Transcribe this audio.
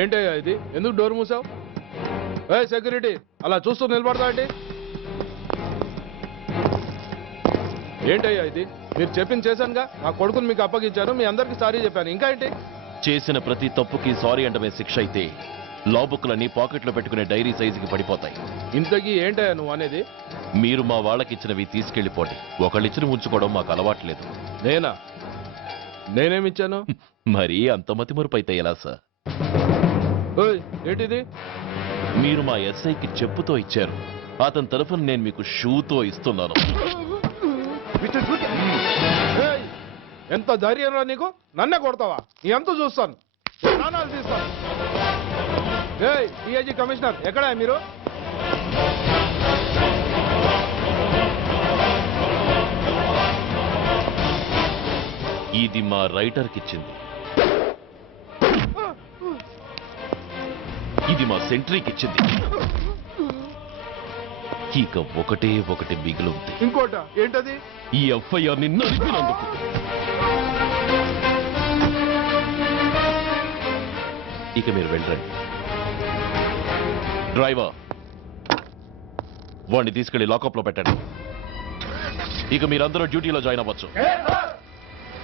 ఏంటయ్యా ఇది? ఎందుకు డోర్ మూసావు? ఏ సెక్యూరిటీ, అలా చూస్తూ నిలబడతా ఏంటి? ఏంటయ్యా ఇది? మీరు చెప్పింది చేశానుగా. నా కొడుకుని మీకు అప్పగించాను, మీ అందరికి సారీ చెప్పాను. ఇంకా ఏంటి? చేసిన ప్రతి తప్పుకి సారీ అంటమే శిక్ష అయితే లా బుక్లన్నీ పాకెట్లో పెట్టుకునే డైరీ సైజుకి పడిపోతాయి. ఇంతకీ ఏంటయ్యా నువ్వు అనేది? మీరు మా వాళ్ళకిచ్చినవి తీసుకెళ్లిపోండి. ఒకళ్ళిచ్చిన ఉంచుకోవడం మాకు అలవాట్లేదు. నేనేమిచ్చాను? మరీ అంత మతిమరుపు అయితే ఎలా సార్? ఓయ్, ఏంటిది? మీరు మా ఎస్ఐకి చెప్పుతో ఇచ్చారు. అతని తరఫున నేను మీకు షూతో ఇస్తున్నాను. ఏయ్, ఎంత ధైర్యం రా నీకు? నన్నే కొడతావా? నీ ఎంత చూస్తాను, ప్రాణాలు తీస్తాను. ఏయ్ డిఐజీ కమిషనర్, ఎక్కడా మీరు? ఇది మా రైటర్కి ఇచ్చింది. ఇది మా సెంట్రీకి ఇచ్చింది. ఇక ఒకటే ఒకటి మిగిలి ఉంది. ఇంకోట ఏంటది? ఈ ఎఫ్ఐఆర్ ని నలిపినందుకు. ఇక మీరు వెళ్ళండి. డ్రైవర్, వాడిని తీసుకెళ్లి లాకప్ లో పెట్టండి. ఇక మీరందరూ డ్యూటీలో జాయిన్ అవ్వచ్చు.